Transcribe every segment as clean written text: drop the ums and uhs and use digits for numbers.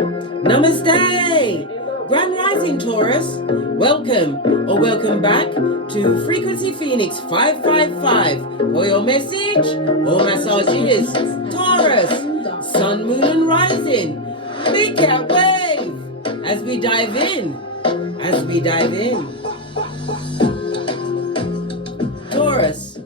Namaste! Grand Rising Taurus, welcome or welcome back to Frequency Phoenix 555 for your message or massages. Taurus, Sun, Moon and Rising, big cat wave as we dive in, Taurus,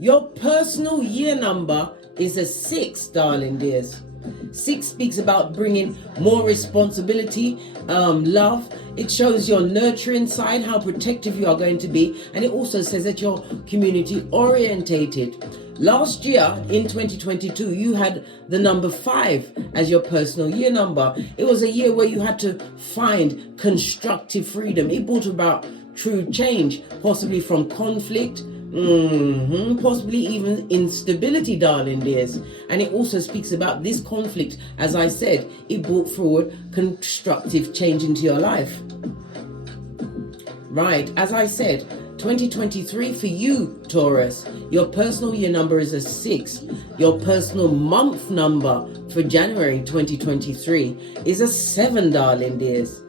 your personal year number is a 6, darling dears. 6 speaks about bringing more responsibility, love. It shows your nurturing side, how protective you are going to be, and it also says that you're community orientated. Last year in 2022 you had the number 5 as your personal year number. It was a year where you had to find constructive freedom. It brought about true change, possibly from conflict, possibly even instability, darling dears. And it also speaks about this conflict. As I said, it brought forward constructive change into your life. Right, as I said, 2023 for you, Taurus, your personal year number is a 6. Your personal month number for January 2023 is a 7, darling dears.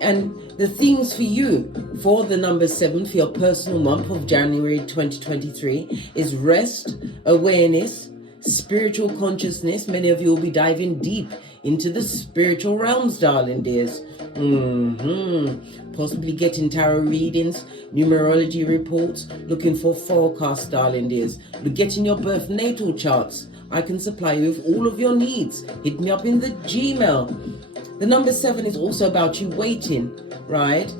And the things for you for the number 7 for your personal month of January 2023 is rest, awareness, spiritual consciousness. Many of you will be diving deep into the spiritual realms, darling dears. Possibly getting tarot readings, numerology reports, looking for forecasts, darling dears. Getting your birth natal charts. I can supply you with all of your needs. Hit me up in the Gmail. The number 7 is also about you waiting, right?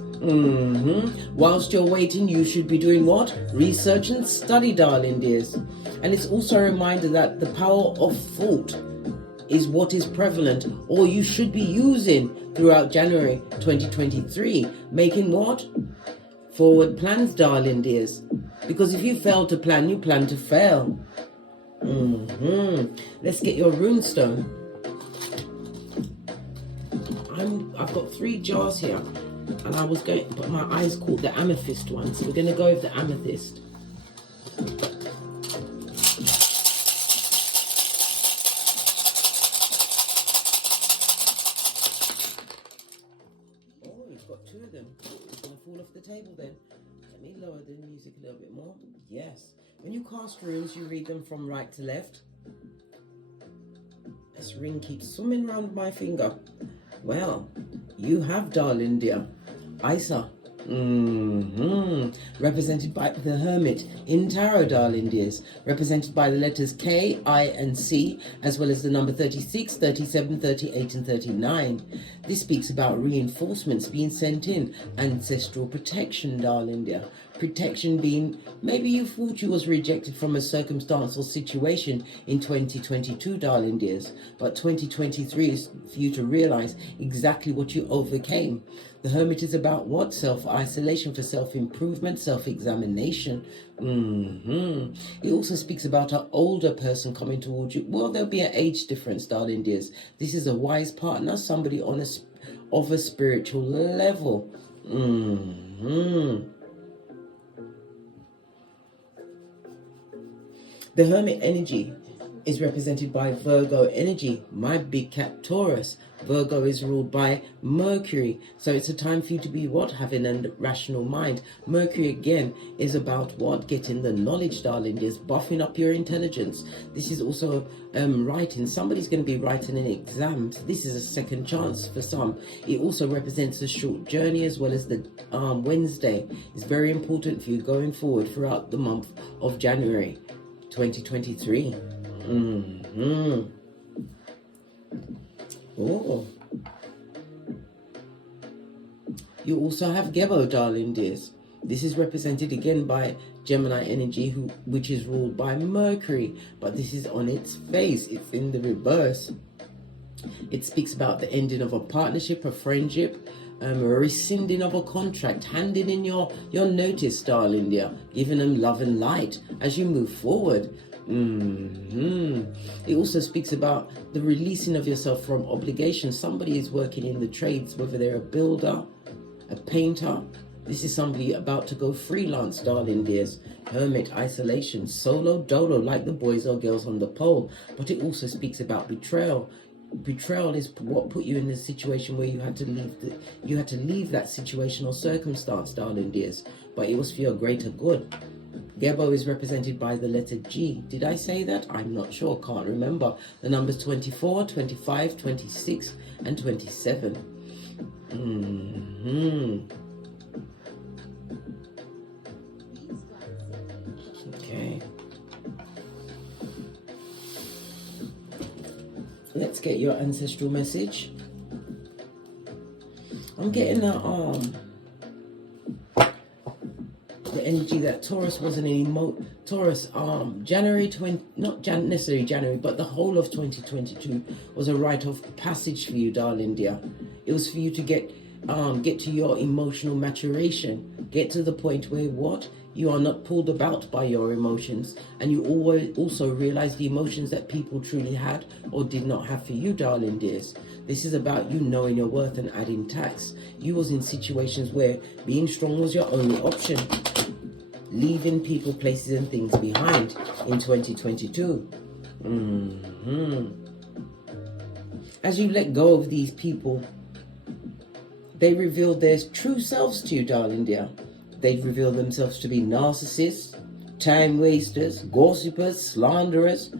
Whilst you're waiting, you should be doing what? Research and study, darling dears. And it's also a reminder that the power of thought is what is prevalent, or you should be using throughout January 2023. Making what? Forward plans, darling dears. Because if you fail to plan, you plan to fail. Let's get your runestone. I've got 3 jars here, and I was going, but my eyes caught the amethyst one, so we're going to go with the amethyst. Oh, you've got 2 of them. It's going to fall off the table then. Let me lower the music a little bit more. Yes. When you cast runes, you read them from right to left. This ring keeps swimming around my finger. Well, you have, darling dear, Isa, represented by the Hermit in tarot, darling dears, represented by the letters K, I and C, as well as the number 36, 37, 38 and 39. This speaks about reinforcements being sent in, ancestral protection, darling dear. Protection being, maybe you thought you was rejected from a circumstance or situation in 2022, darling dears, but 2023 is for you to realize exactly what you overcame. The Hermit is about what? Self-isolation for self-improvement, self-examination. It also speaks about an older person coming towards you. Well, there'll be an age difference, darling dears. This is a wise partner, somebody on of a spiritual level. The Hermit energy is represented by Virgo energy, my big cat Taurus. Virgo is ruled by Mercury, so it's a time for you to be what? Having a rational mind. Mercury again is about what? Getting the knowledge, darling dears, buffing up your intelligence. This is also writing. Somebody's going to be writing an exam. This is a second chance for some. It also represents a short journey, as well as the Wednesday. It's very important for you going forward throughout the month of January 2023. Oh, you also have Gebo, darling dears. This is represented again by Gemini energy, which is ruled by Mercury, but this is on its face. It's in the reverse. It speaks about the ending of a partnership, a friendship, a rescinding of a contract, handing in your notice, darling dear, giving them love and light as you move forward. It also speaks about the releasing of yourself from obligations. Somebody is working in the trades, whether they're a builder, a painter. This is somebody about to go freelance, darling dears. Hermit, isolation, solo, dolo, like the boys or girls on the pole. But it also speaks about betrayal. betrayal is what put you in the situation where you had to leave that situation or circumstance, darling dears, but it was for your greater good. Gebo is represented by the letter G. Did I say that? I'm not sure, can't remember. The numbers 24, 25, 26 and 27. Okay. Let's get your ancestral message. I'm getting the energy that Taurus wasn't an Taurus January 20, not necessarily January, but the whole of 2022 was a rite of passage for you, darling dear. It was for you to get to your emotional maturation, get to the point where what? You are not pulled about by your emotions, and you always also realize the emotions that people truly had or did not have for you, darling dears. This is about you knowing your worth and adding tax. You was in situations where being strong was your only option, leaving people, places and things behind in 2022. As you let go of these people, they revealed their true selves to you, darling dear. They reveal themselves to be narcissists, time wasters, gossipers, slanderers,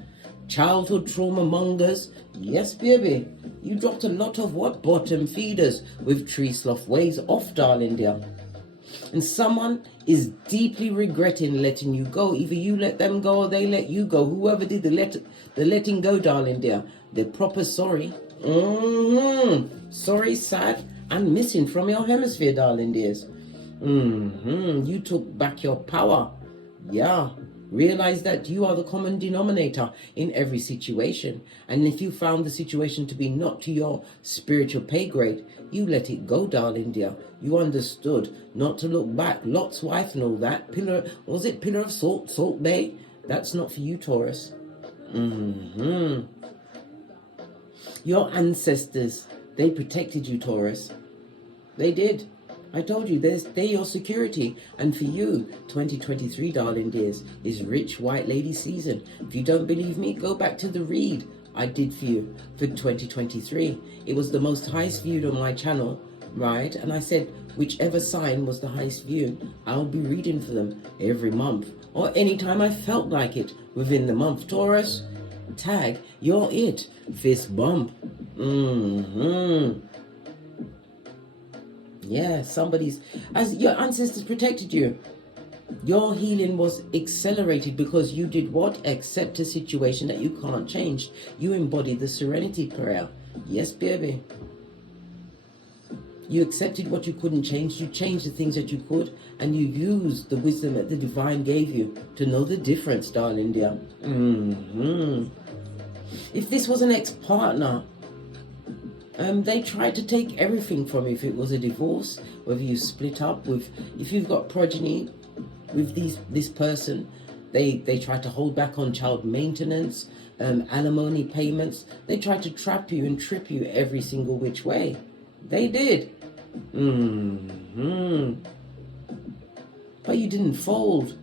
childhood trauma mongers. Yes, baby, you dropped a lot of what? Bottom feeders with tree sloth ways off, darling dear. And someone is deeply regretting letting you go. Either you let them go or they let you go. Whoever did the letting go, darling dear, they're proper sorry. Sorry, sad, and missing from your hemisphere, darling dears. You took back your power. Yeah. Realize that you are the common denominator in every situation. And if you found the situation to be not to your spiritual pay grade, you let it go, darling dear. You understood not to look back. Lot's wife and all that. Pillar of Salt, Salt Bay? That's not for you, Taurus. Your ancestors, they protected you, Taurus. They did. I told you, they're your security. And for you, 2023, darling dears, is rich white lady season. If you don't believe me, go back to the read I did for you for 2023. It was the most highest viewed on my channel, right? And I said, whichever sign was the highest viewed, I'll be reading for them every month or anytime I felt like it within the month. Taurus, tag, you're it. Fist bump. Yeah, as your ancestors protected you. Your healing was accelerated because you did what? Accept a situation that you can't change. You embodied the serenity prayer. Yes, baby. You accepted what you couldn't change. You changed the things that you could, and you used the wisdom that the divine gave you to know the difference, darling dear. If this was an ex-partner, they tried to take everything from you. If it was a divorce, whether you split up with, if you've got progeny with this person, they tried to hold back on child maintenance, alimony payments. They tried to trap you and trip you every single which way. They did. But you didn't fold.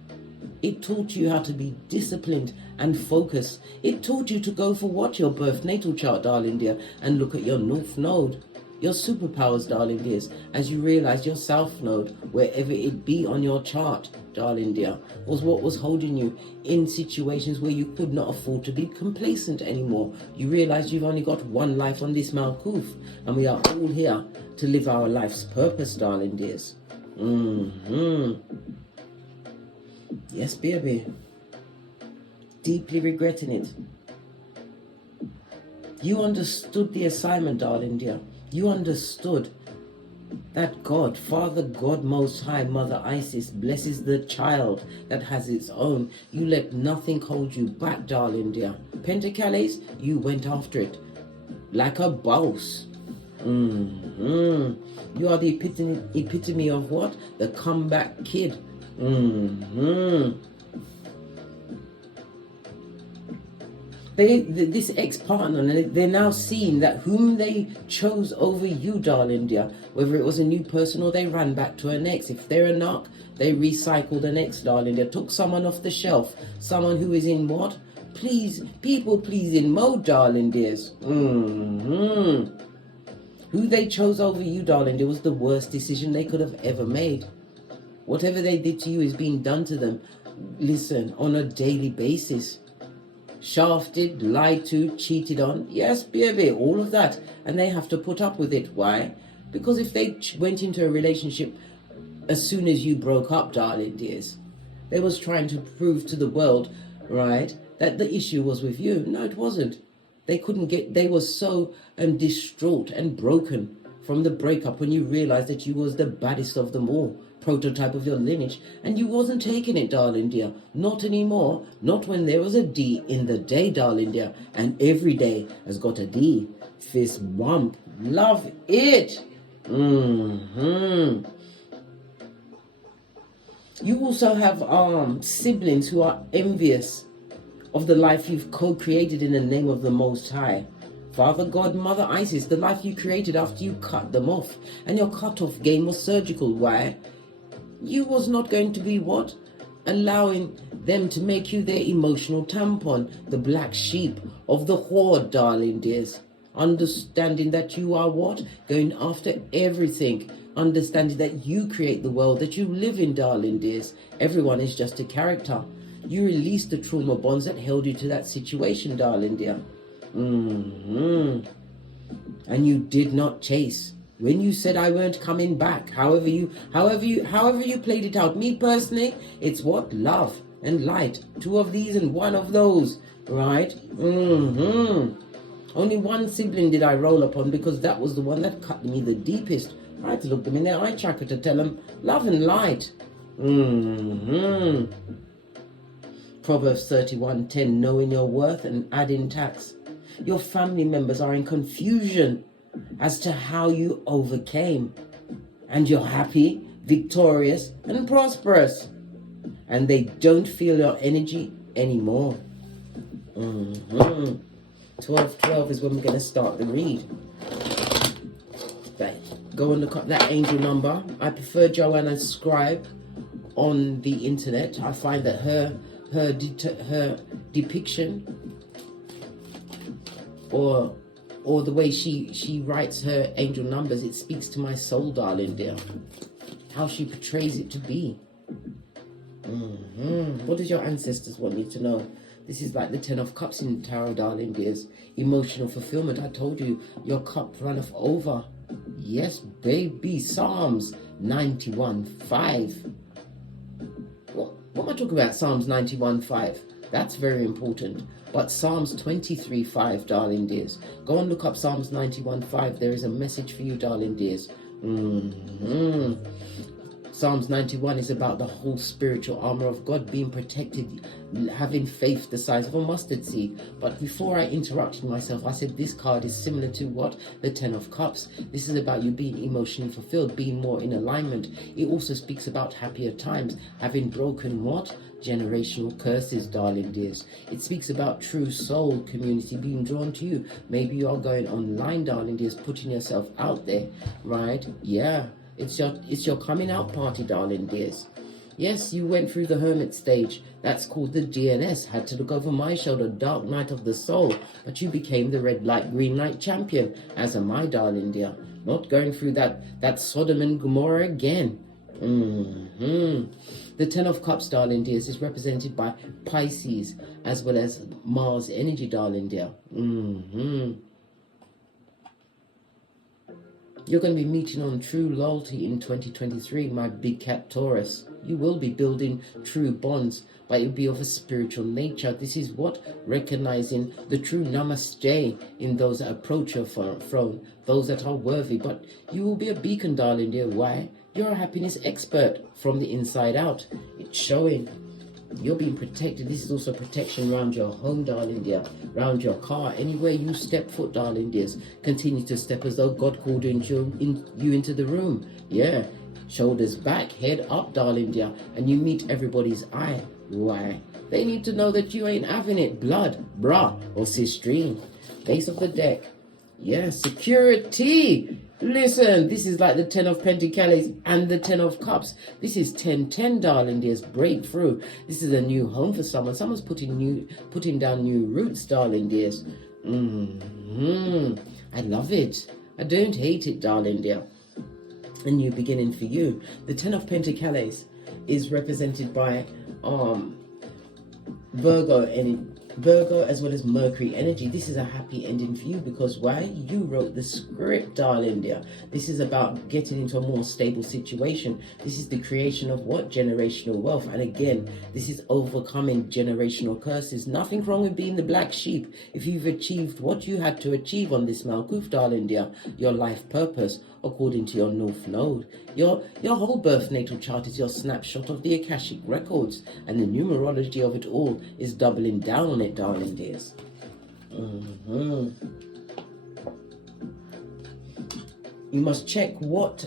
It taught you how to be disciplined and focused. It taught you to go for what? Your birth natal chart, darling dear, and look at your north node. Your superpowers, darling dears, as you realize your south node, wherever it be on your chart, darling dear, was what was holding you in situations where you could not afford to be complacent anymore. You realize you've only got one life on this Malkuth, and we are all here to live our life's purpose, darling dears. Yes, baby. Deeply regretting it. You understood the assignment, darling dear. You understood that God, Father God Most High, Mother Isis, blesses the child that has its own. You let nothing hold you back, darling dear. Pentacles, you went after it like a boss. You are the epitome of what? The comeback kid. This ex-partner, they're now seeing that whom they chose over you, darling dear, whether it was a new person or they ran back to an ex. If they're a narc, they recycled an ex, darling dear, took someone off the shelf, someone who is in what? people pleasing mode, darling dears. Who they chose over you, darling, it was the worst decision they could have ever made. Whatever they did to you is being done to them, listen, on a daily basis. Shafted, lied to, cheated on, yes, baby, all of that. And they have to put up with it. Why? Because if they went into a relationship as soon as you broke up, darling dears, they was trying to prove to the world, right, that the issue was with you. No, it wasn't. They were so distraught and broken from the breakup when you realized that you was the baddest of them all, prototype of your lineage, and you wasn't taking it, darling dear. Not anymore. Not when there was a D in the day, darling dear, and every day has got a D. Fist bump. Love it. You also have siblings who are envious of the life you've co-created in the name of the Most High. Father God, Mother Isis, the life you created after you cut them off. And your cut-off game was surgical. Why? You was not going to be what? Allowing them to make you their emotional tampon, the black sheep of the horde, darling dears. Understanding that you are what? Going after everything. Understanding that you create the world that you live in, darling dears. Everyone is just a character. You released the trauma bonds that held you to that situation, darling dear. And you did not chase. When you said I weren't coming back, however you played it out. Me personally, it's what? Love and light. Two of these and one of those, right? Only one sibling did I roll upon because that was the one that cut me the deepest. I had to look them in their eye chakra to tell them love and light. Proverbs 31:10, knowing your worth and adding tax. Your family members are in confusion as to how you overcame. And you're happy, victorious, and prosperous. And they don't feel your energy anymore. 12:12 is when we're going to start the read. Right. Go and look up that angel number. I prefer Joanna's scribe on the internet. I find that her depiction or the way she writes her angel numbers, it speaks to my soul, darling dear. How she portrays it to be. What does your ancestors want me to know? This is like the 10 of Cups in Tarot, darling dears. Emotional fulfillment. I told you, your cup runneth over. Yes, baby. Psalms 91:5. What am I talking about? Psalms 91:5. That's very important. But Psalms 23:5, darling dears. Go and look up Psalms 91:5. There is a message for you, darling dears. Psalms 91 is about the whole spiritual armor of God, being protected, having faith the size of a mustard seed. But before I interrupted myself, I said this card is similar to what? The 10 of Cups. This is about you being emotionally fulfilled, being more in alignment. It also speaks about happier times, having broken what? Generational curses, darling dears. It speaks about true soul community being drawn to you. Maybe you are going online, darling dears, putting yourself out there, right? Yeah. It's your coming out party, darling dears. Yes, you went through the hermit stage. That's called the DNS. Had to look over my shoulder, dark night of the soul. But you became the red light, green light champion, as am I, darling dear. Not going through that Sodom and Gomorrah again. The 10 of Cups, darling dears, is represented by Pisces, as well as Mars energy, darling dear. You're going to be meeting on true loyalty in 2023, my big cat Taurus. You will be building true bonds, but it will be of a spiritual nature. This is what? Recognizing the true namaste in those that approach your throne, those that are worthy. But you will be a beacon, darling dear. Why? You're a happiness expert from the inside out. It's showing. You're being protected. This is also protection around your home, darling dear, around your car. Anywhere you step foot, darling dears, continue to step as though God called you into the room. Yeah, shoulders back, head up, darling dear, and you meet everybody's eye. Why? They need to know that you ain't having it. Blood, bra, or sistrine. Base of the deck. Yeah, security. Listen, this is like the 10 of Pentacles and the 10 of Cups. This is 10-10, darling dears. Breakthrough. This is a new home for someone. Someone's putting down new roots, darling dears. I love it. I don't hate it, darling dear. A new beginning for you. The 10 of Pentacles is represented by Virgo as well as Mercury energy. This is a happy ending for you because why? You wrote the script, darling dear. This is about getting into a more stable situation. This is the creation of what? Generational wealth. And again, this is overcoming generational curses. Nothing wrong with being the black sheep. If you've achieved what you had to achieve on this Malkuth, darling dear, your life purpose, according to your North Node. Your whole birth natal chart is your snapshot of the Akashic records, and the numerology of it all is doubling down on it, darling dears. You must check what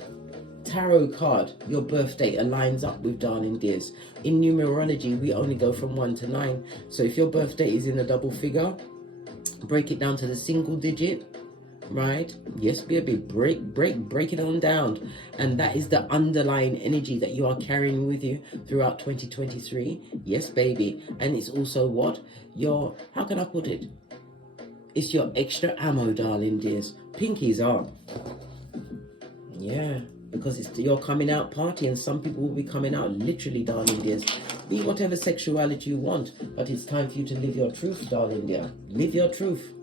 tarot card your birth date aligns up with, darling dears. In numerology, we only go from 1 to 9. So if your birth date is in a double figure, break it down to the single digit. Right? Yes, baby. Break it on down. And that is the underlying energy that you are carrying with you throughout 2023. Yes, baby. And it's also what? Your, how can I put it? It's your extra ammo, darling dears. Pinkies up. Yeah. Because it's your coming out party, and some people will be coming out literally, darling dears. Be whatever sexuality you want, but it's time for you to live your truth, darling dear. Live your truth.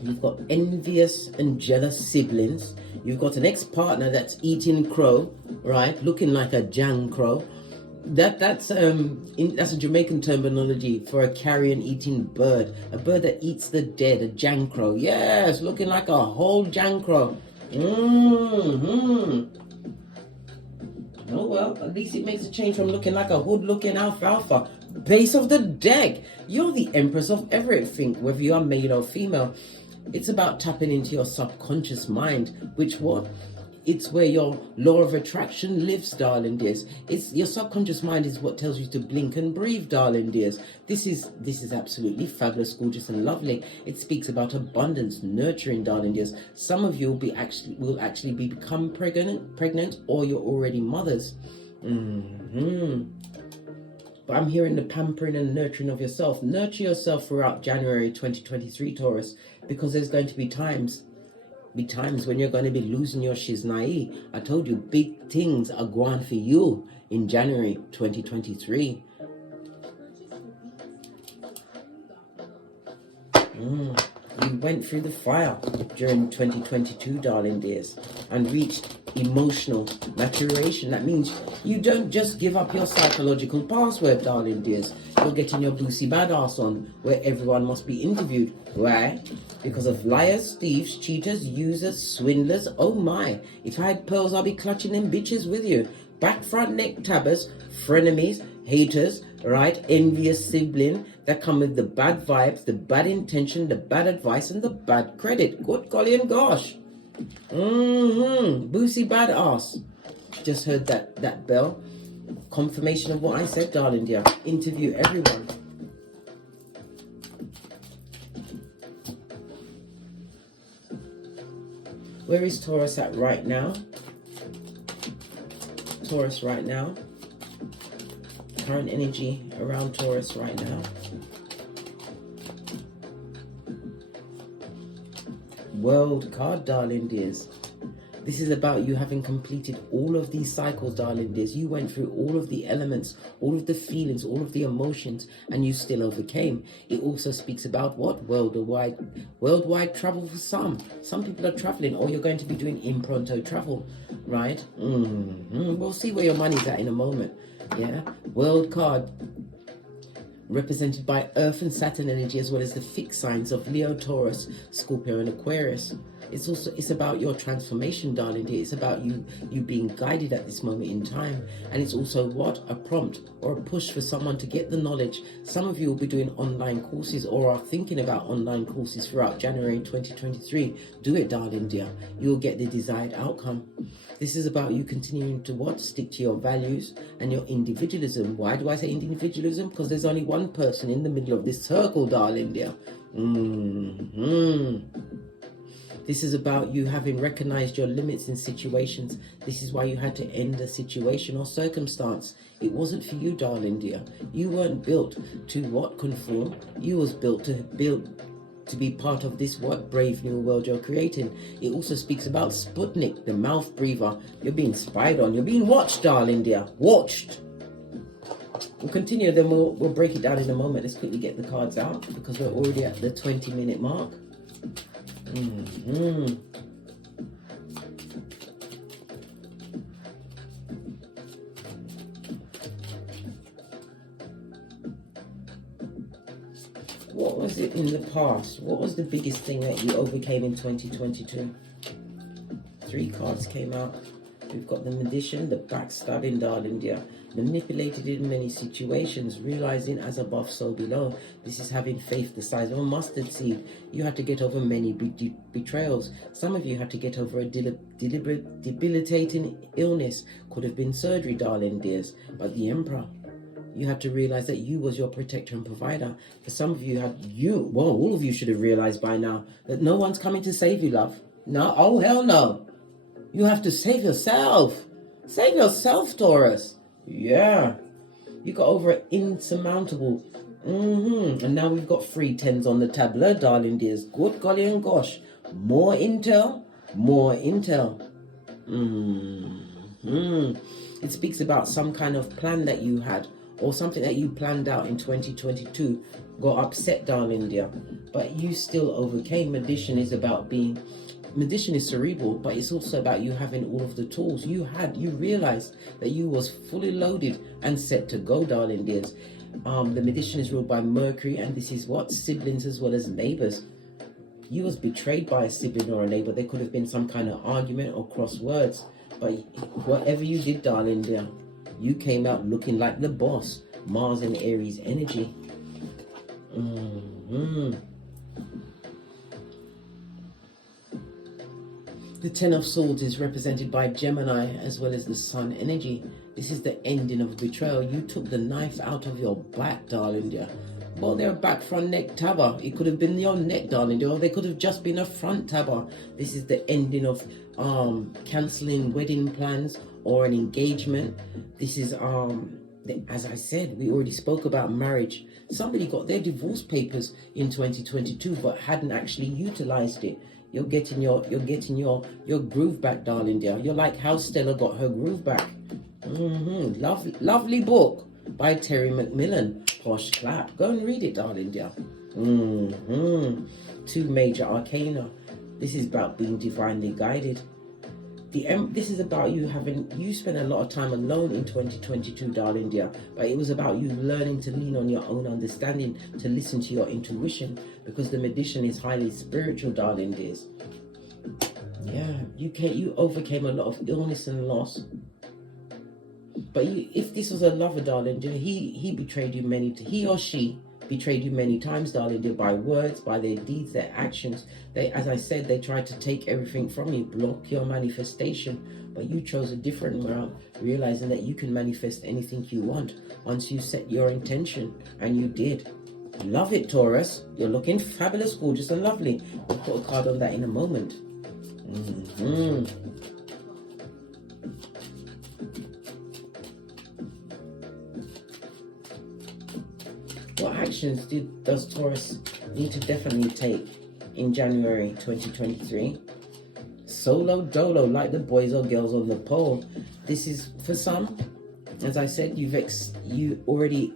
You've got envious and jealous siblings. You've got an ex-partner that's eating crow, right? Looking like a jang crow. That's a Jamaican terminology for a carrion eating bird. A bird that eats the dead, a jang crow. Yes, looking like a whole jang crow. Oh well, at least it makes a change from looking like a hood-looking alfalfa. Base of the deck. You're the empress of everything, whether you are male or female. It's about tapping into your subconscious mind, which what? It's where your law of attraction lives, darling dears. It's your subconscious mind is what tells you to blink and breathe, darling dears. This is absolutely fabulous, gorgeous, and lovely. It speaks about abundance, nurturing, darling dears. Some of you will actually become pregnant, or you're already mothers. But I'm hearing the pampering and nurturing of yourself. Nurture yourself throughout January 2023, Taurus, because there's going to be times when you're going to be losing your shiznai. I told you, big things are going for you in January 2023. You went through the fire during 2022, darling dears, and reached emotional maturation. That means you don't just give up your psychological password, darling dears. You're getting your Boosie Badass on, where everyone must be interviewed. Why? Because of liars, thieves, cheaters, users, swindlers. Oh my, if I had pearls, I'd be clutching them bitches with you. Back, front, neck, tabbers, frenemies, haters, right? Envious sibling that come with the bad vibes, the bad intention, the bad advice, and the bad credit. Good golly and gosh. Boosie Badass. Just heard that bell. Confirmation of what I said, darling dear. Interview everyone. Where is Taurus at right now? Taurus right now. Current energy around Taurus right now. World card, darling dears. This is about you having completed all of these cycles, darling dears. You went through all of the elements, all of the feelings, all of the emotions, and you still overcame. It also speaks about what? Worldwide travel for some. Some people are traveling, or you're going to be doing impronto travel, right? We'll see where your money's at in a moment. Yeah, world card represented by Earth and Saturn energy, as well as the fixed signs of Leo, Taurus, Scorpio, and Aquarius. It's about your transformation, darling dear. It's about you being guided at this moment in time. And it's also what? A prompt or a push for someone to get the knowledge. Some of you will be doing online courses or are thinking about online courses throughout January 2023. Do it, darling dear. You will get the desired outcome. This is about you continuing to what? Stick to your values and your individualism. Why do I say individualism? Because there's only one person in the middle of this circle, darling dear. This is about you having recognized your limits in situations. This is why you had to end a situation or circumstance. It wasn't for you, darling dear. You weren't built to what? Conform. You was built to be part of this what? Brave new world you're creating. It also speaks about Sputnik, the mouth breather. You're being spied on. You're being watched, darling dear. Watched. We'll continue, then we'll break it down in a moment. Let's quickly get the cards out because we're already at the 20-minute mark. What was it in the past? What was the biggest thing that you overcame in 2022? 3 cards came out. We've got the magician, the backstabbing, darling dear. Manipulated in many situations, realizing as above, so below. This is having faith the size of a mustard seed. You had to get over many betrayals. Some of you had to get over a deliberate, debilitating illness. Could have been surgery, darling dears. But the Emperor, you had to realize that you was your protector and provider. For some of you, well, all of you should have realized by now that no one's coming to save you, love. No, oh hell no. You have to save yourself. Save yourself, Taurus. Yeah. You got over an insurmountable. And now we've got 3 10s on the tableau, darling dears. Good golly and gosh. More intel. More intel. It speaks about some kind of plan that you had or something that you planned out in 2022. Got upset, darling dear. But you still overcame. Magician is cerebral, but it's also about you having all of the tools. You realized that you was fully loaded and set to go, darling dears. The magician is ruled by Mercury, and this is what? Siblings as well as neighbors. You was betrayed by a sibling or a neighbor. There could have been some kind of argument or cross words. But whatever you did, darling dear, you came out looking like the boss. Mars and Aries energy. The 10 of Swords is represented by Gemini as well as the Sun energy. This is the ending of betrayal. You took the knife out of your back, darling dear. Well, they're a back, front, neck tabber. It could have been your neck, darling dear, or they could have just been a front tabber. This is the ending of cancelling wedding plans or an engagement. This is as I said, we already spoke about marriage. Somebody got their divorce papers in 2022 but hadn't actually utilized it. You're getting your groove back, darling dear. You're like how Stella got her groove back. Lovely book by Terry McMillan. Posh clap. Go and read it, darling dear. 2 major arcana. This is about being divinely guided. This is about you spent a lot of time alone in 2022, darling dear, but it was about you learning to lean on your own understanding, to listen to your intuition, because the magician is highly spiritual, darling dears. Yeah, you overcame a lot of illness and loss. But if this was a lover, darling dear, he betrayed you he or she betrayed you many times, darling dear, by words, by their deeds, their actions. As I said, they tried to take everything from you, block your manifestation, but you chose a different route, realizing that you can manifest anything you want once you set your intention, and you did. Love it, Taurus. You're looking fabulous, gorgeous, and lovely. We'll put a card on that in a moment. What actions does Taurus need to definitely take in January 2023? Solo dolo, like the boys or girls on the pole. This is for some. As I said, you already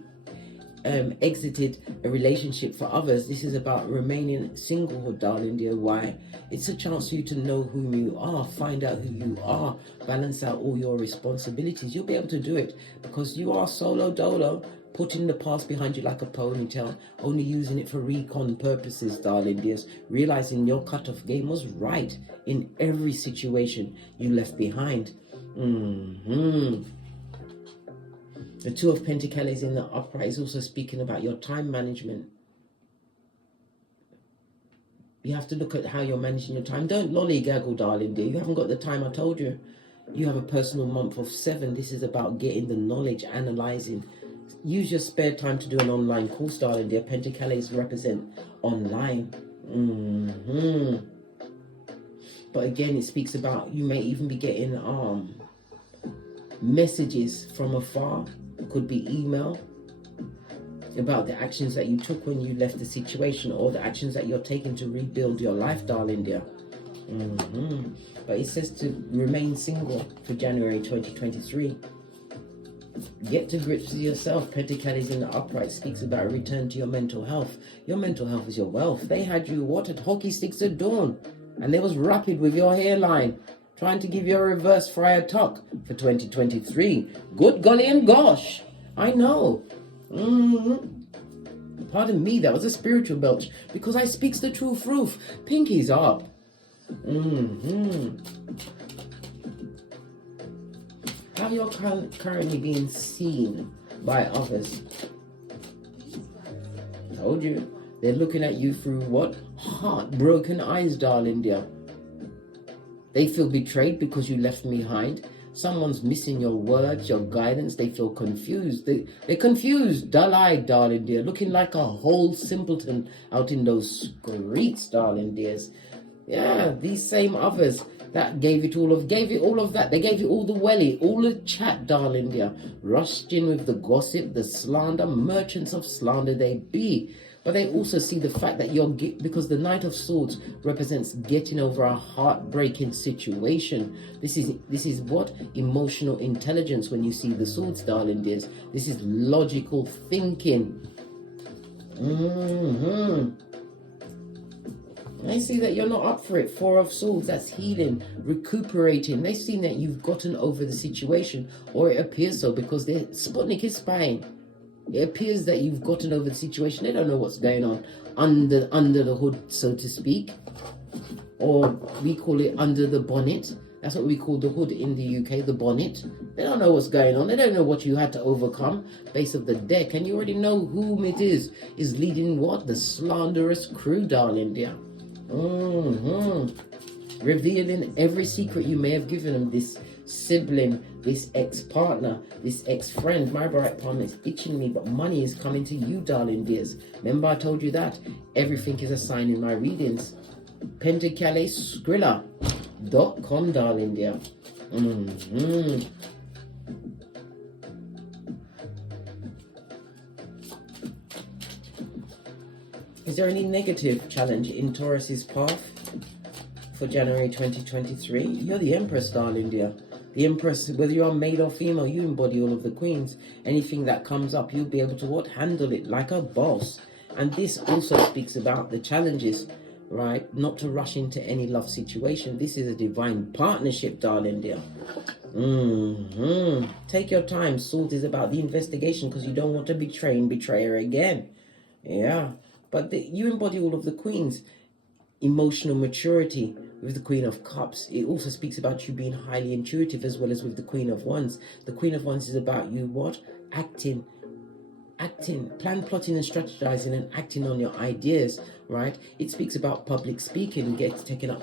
exited a relationship. For others, this is about remaining single, darling dear. Why? It's a chance for you to know whom you are, find out who you are, balance out all your responsibilities. You'll be able to do it because you are solo dolo, putting the past behind you like a ponytail, only using it for recon purposes, darling dears, realizing your cut-off game was right in every situation you left behind. The Two of Pentacles in the upright is also speaking about your time management. You have to look at how you're managing your time. Don't lollygaggle, darling dear. You haven't got the time, I told you. You have a personal month of 7. This is about getting the knowledge, analyzing. Use your spare time to do an online course, darling dear. Pentacles represent online. But again, it speaks about you may even be getting messages from afar. Could be email about the actions that you took when you left the situation, or the actions that you're taking to rebuild your life, darling dear. But it says to remain single for January 2023. Get to grips with yourself. Pentacles in the upright speaks about a return to your mental health. Your mental health is your wealth. They had you what at hockey sticks at dawn, and they was rapid with your hairline, trying to give you a reverse friar tuck for 2023. Good golly and gosh, I know. Pardon me, that was a spiritual belch, because I speaks the truth roof. Pinkies up. How you're currently being seen by others. Told you. They're looking at you through what? Heartbroken eyes, darling dear. They feel betrayed because you left them behind. Someone's missing your words, your guidance. They feel confused. They're confused, dull-eyed, darling dear, looking like a whole simpleton out in those streets, darling dears. Yeah, these same others that gave it all of that. They gave you all the welly, all the chat, darling dear. Rushed in with the gossip, the slander, merchants of slander they be. But they also see the fact that because the Knight of Swords represents getting over a heartbreaking situation. This is what? Emotional intelligence when you see the swords, darling dears. This is logical thinking. They see that you're not up for it. 4 of Swords, that's healing, recuperating. They've seen that you've gotten over the situation, or it appears so, because the Sputnik is spying. It appears that you've gotten over the situation. They don't know what's going on under the hood, so to speak. Or we call it under the bonnet. That's what we call the hood in the UK, the bonnet. They don't know what's going on. They don't know what you had to overcome. Base of the deck. And you already know whom it is leading what? The slanderous crew, darling dear. Revealing every secret you may have given them. This sibling, this ex-partner, this ex-friend. My right palm is itching me, but money is coming to you, darling dears. Remember I told you that everything is a sign in my readings. Pentacaleskrilla.com, darling dear. Is there any negative challenge in Taurus's path for January 2023? You're the Empress, darling dear. The Empress, whether you're male or female, you embody all of the queens. Anything that comes up, you'll be able to what? Handle it like a boss. And this also speaks about the challenges, right? Not to rush into any love situation. This is a divine partnership, darling dear. Take your time. Swords is about the investigation, because you don't want to betray and betrayer again. Yeah. But you embody all of the queens. Emotional maturity with the Queen of Cups. It also speaks about you being highly intuitive, as well as with the Queen of Wands. The Queen of Wands is about you what? Acting, plan, plotting and strategizing and acting on your ideas, right? It speaks about public speaking, taking up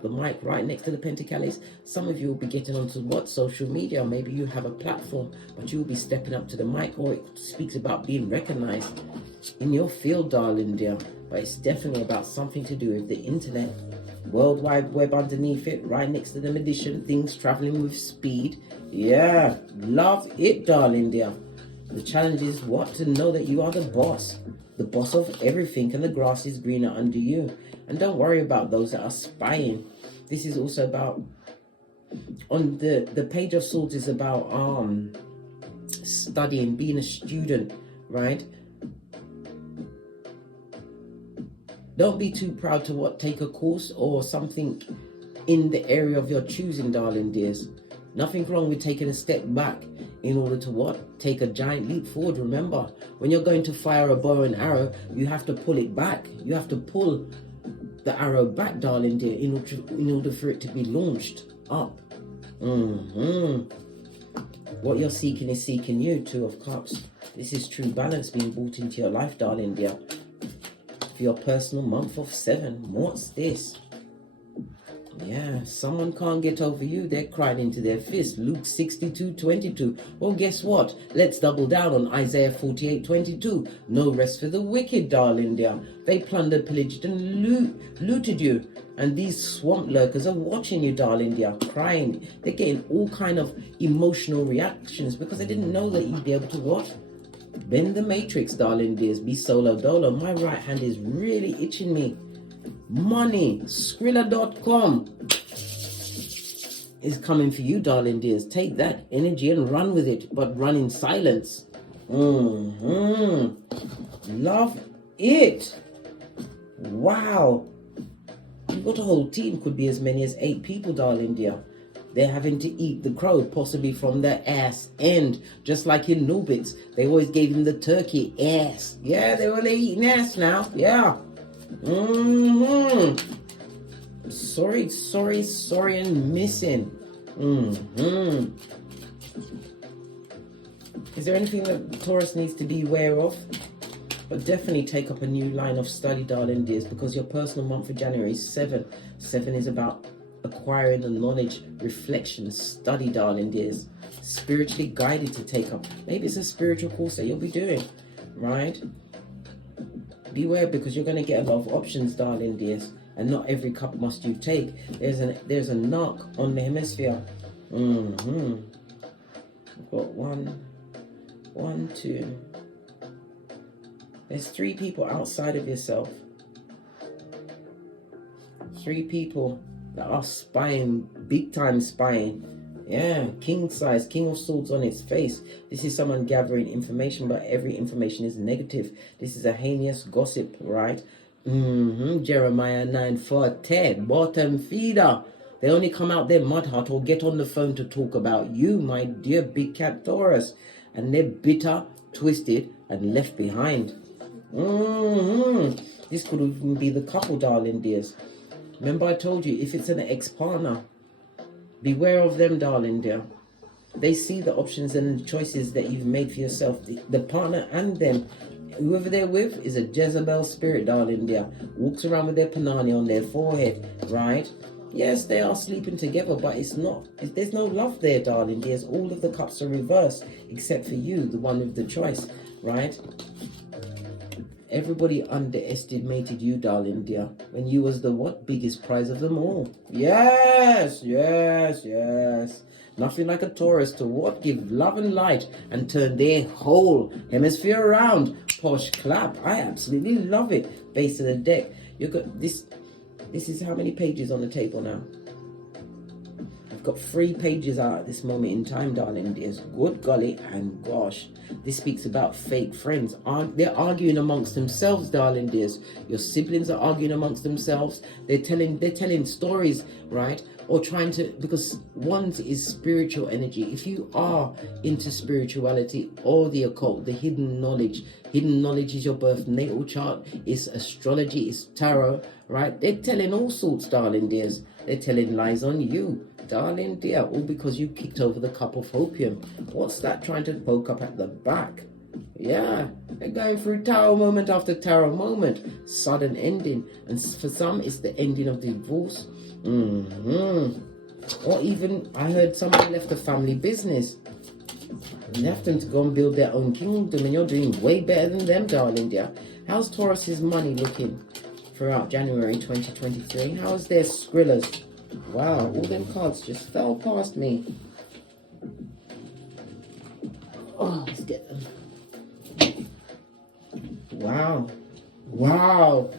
the mic right next to the Pentacles. Some of you will be getting onto what? Social media. Maybe you have a platform, but you will be stepping up to the mic, or it speaks about being recognized in your field, darling dear. But it's definitely about something to do with the internet. World Wide Web underneath it, right next to the magician, things traveling with speed. Yeah, love it, darling dear. The challenge is what? To know that you are the boss of everything, and the grass is greener under you. And don't worry about those that are spying. This is also about, on the Page of Swords is about studying, being a student, right? Don't be too proud to what? Take a course or something in the area of your choosing, darling dears. Nothing wrong with taking a step back in order to what? Take a giant leap forward. Remember, when you're going to fire a bow and arrow, you have to pull it back. You have to pull the arrow back, darling dear, in order for it to be launched up. What you're seeking is seeking you. Two of Cups. This is true balance being brought into your life, darling dear. For your personal month of 7. What's this? Yeah, someone can't get over you. They're crying into their fist. Luke 62:22. Well, guess what? Let's double down on Isaiah 48:22. No rest for the wicked, darling dear. They plundered, pillaged, and looted you. And these swamp lurkers are watching you, darling dear, crying. They're getting all kind of emotional reactions because they didn't know that you'd be able to what? Bend the matrix, darling dears. Be solo dolo. My right hand is really itching me. Money, Skrilla.com is coming for you, darling dears. Take that energy and run with it, but run in silence. Love it. Wow. You've got a whole team, could be as many as 8 people, darling dear. They're having to eat the crow, possibly from their ass end. Just like in Nubits, they always gave him the turkey ass. Yeah, they're eating ass now. Yeah. Sorry, and missing. Is there anything that Taurus needs to be aware of? But definitely take up a new line of study, darling dears, because your personal month for January is 7. 7 is about acquiring the knowledge, reflection, study, darling dears. Spiritually guided to take up. Maybe it's a spiritual course that you'll be doing, right? Beware, because you're going to get a lot of options, darling dears, and not every cup must you take. There's a knock on the hemisphere. We've got one, 2. There's 3 people outside of yourself. 3 people that are spying, big time spying. Yeah, king size, King of Swords on its face. This is someone gathering information, but every information is negative. This is a heinous gossip, right? Jeremiah 9:4, bottom feeder. They only come out their mud hut or get on the phone to talk about you, my dear big cat Taurus. And they're bitter, twisted, and left behind. This could even be the couple, darling dears. Remember I told you, if it's an ex-partner, beware of them, darling dear. They see the options and the choices that you've made for yourself. The partner and them, whoever they're with, is a Jezebel spirit, darling dear. Walks around with their panani on their forehead, right? Yes, they are sleeping together, but there's no love there, darling dears. All of the cups are reversed, except for you, the one with the choice, right? Everybody underestimated you, darling dear, when you was the what? Biggest prize of them all. Yes. Nothing like a Taurus to what? Give love and light and turn their whole hemisphere around. Posh clap. I absolutely love it. Base of the deck. You got this. This is how many pages on the table now? I've got 3 pages out at this moment in time, darling dears. Good golly and gosh. This speaks about fake friends. They're arguing amongst themselves, darling dears. Your siblings are arguing amongst themselves. They're telling stories, right? Or trying to, because one is spiritual energy. If you are into spirituality or the occult, the hidden knowledge is your birth natal chart, it's astrology, it's tarot, right? They're telling all sorts, darling dears. They're telling lies on you, darling dear, all because you kicked over the cup of opium. What's that trying to poke up at the back? Yeah, they're going through tarot moment after tarot moment. Sudden ending. And for some, it's the ending of divorce. Or even, I heard somebody left a family business. Left them to go and build their own kingdom, and you're doing way better than them, darling dear. How's Taurus's money looking throughout January 2023? How's their Skrillas? Wow, all them cards just fell past me. Oh, let's get them. Wow.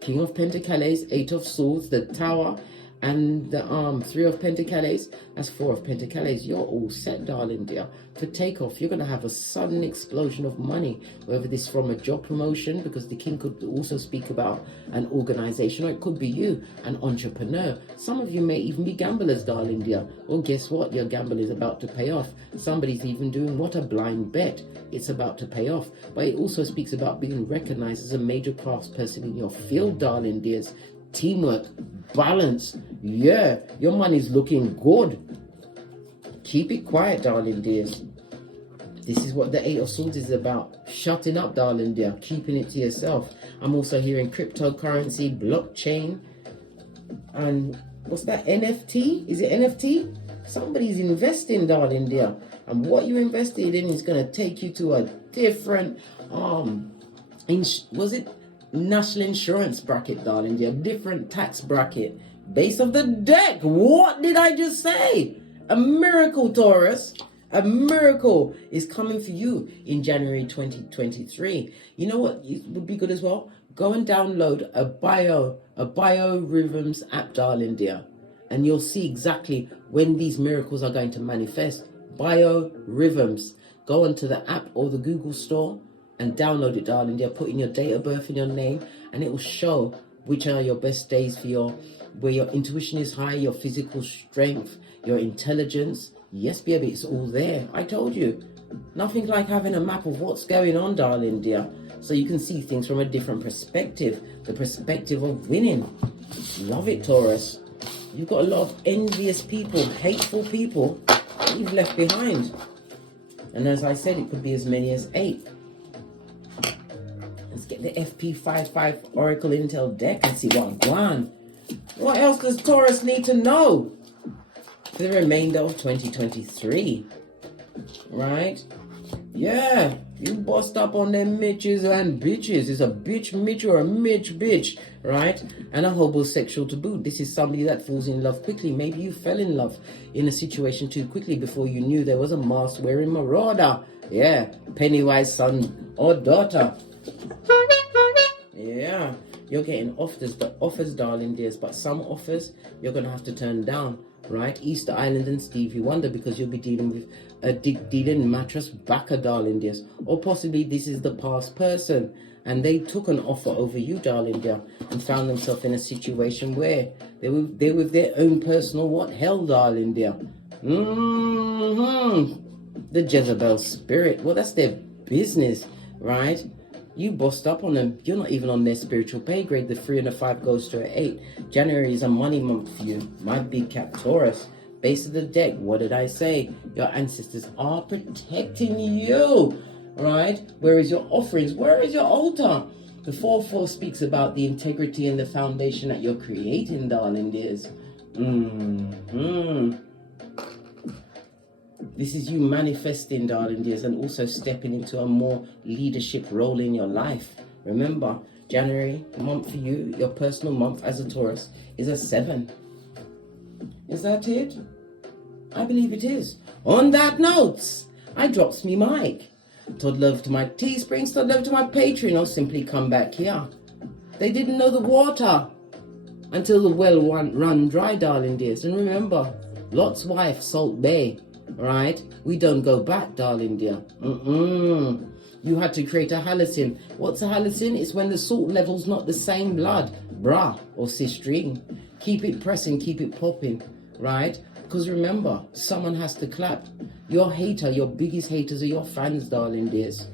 King of Pentacles, 8 of Swords, the Tower, and the 3 of Pentacles, that's 4 of Pentacles. You're all set, darling dear, for takeoff. You're going to have a sudden explosion of money, whether this is from a job promotion, because the king could also speak about an organization, or it could be you, an entrepreneur. Some of you may even be gamblers, darling dear. Well, guess what? Your gamble is about to pay off. Somebody's even doing what, a blind bet. It's about to pay off. But it also speaks about being recognized as a major craftsperson in your field, darling dears. Teamwork, balance. Yeah, your money's looking good. Keep it quiet, darling dears. This is what the 8 of Swords is about. Shutting up, darling dear. Keeping it to yourself. I'm also hearing cryptocurrency, blockchain, and what's that, NFT? Is it NFT? Somebody's investing, darling dear. And what you invested in is going to take you to a different, was it national insurance bracket, darling dear? Different tax bracket. Base of the deck. What did I just say? A miracle, Taurus. A miracle is coming for you in January 2023. You know what would be good as well? Go and download a biorhythms app, darling dear. And you'll see exactly when these miracles are going to manifest. Biorhythms. Go onto the app or the Google store and download it, darling dear. Put in your date of birth and your name, and it will show which are your best days for where your intuition is high, your physical strength, your intelligence. Yes, baby, it's all there. I told you. Nothing like having a map of what's going on, darling dear. So you can see things from a different perspective. The perspective of winning. Love it, Taurus. You've got a lot of envious people, hateful people that you've left behind. And as I said, it could be as many as 8. Let's get the FP55 Oracle Intel deck and see what I'm going. What else does Taurus need to know for the remainder of 2023? Right? Yeah, you bust up on them Mitches and bitches. It's a bitch Mitch or a Mitch bitch, right? And a homosexual to boot. This is somebody that falls in love quickly. Maybe you fell in love in a situation too quickly before you knew there was a mask-wearing marauder. Yeah, Pennywise son or daughter. Yeah, you're getting offers, darling dears, but some offers you're going to have to turn down, right? Easter Island and Stevie Wonder, because you'll be dealing with a dealing mattress backer, darling dears. Or possibly this is the past person and they took an offer over you, darling dear, and found themselves in a situation where they're with their own personal hell, darling dear. The Jezebel spirit. Well, that's their business, right? You bossed up on them. You're not even on their spiritual pay grade. The 3 and the 5 goes to an 8. January is a money month for you, my big cat Taurus. Base of the deck, what did I say? Your ancestors are protecting you, right? Where is your offerings? Where is your altar? The 4-4 speaks about the integrity and the foundation that you're creating, darling dears. This is you manifesting, darling dears, and also stepping into a more leadership role in your life. Remember, January month for you, your personal month as a Taurus, is a 7. Is that it? I believe it is. On that note, I drops me mic. Todd love to my Teesprings, Todd love to my Patreon, or simply come back here. They didn't know the water until the well run dry, darling dears. And remember, Lot's wife, Salt Bay. Right? We don't go back, darling dear. You had to create a halocene. What's a halocene? It's when the salt level's not the same blood. Bruh or sistrine. Keep it pressing, keep it popping. Right? Because remember, someone has to clap. Your hater, your biggest haters are your fans, darling dears.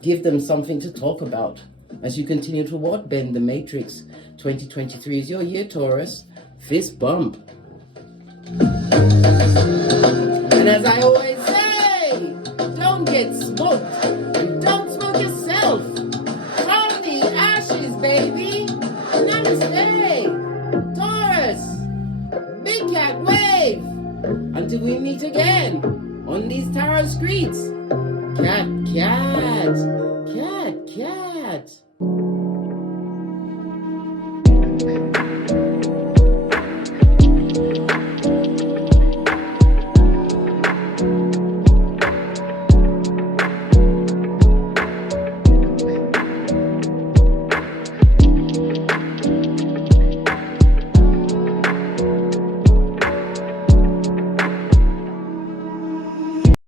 Give them something to talk about as you continue to what? Bend the matrix. 2023 is your year, Taurus. Fist bump. And as I always say, don't get smoked and don't smoke yourself. From the ashes, baby. Namaste. Taurus. Big cat wave. Until we meet again on these tarot streets. Cat, cat. Cat, cat.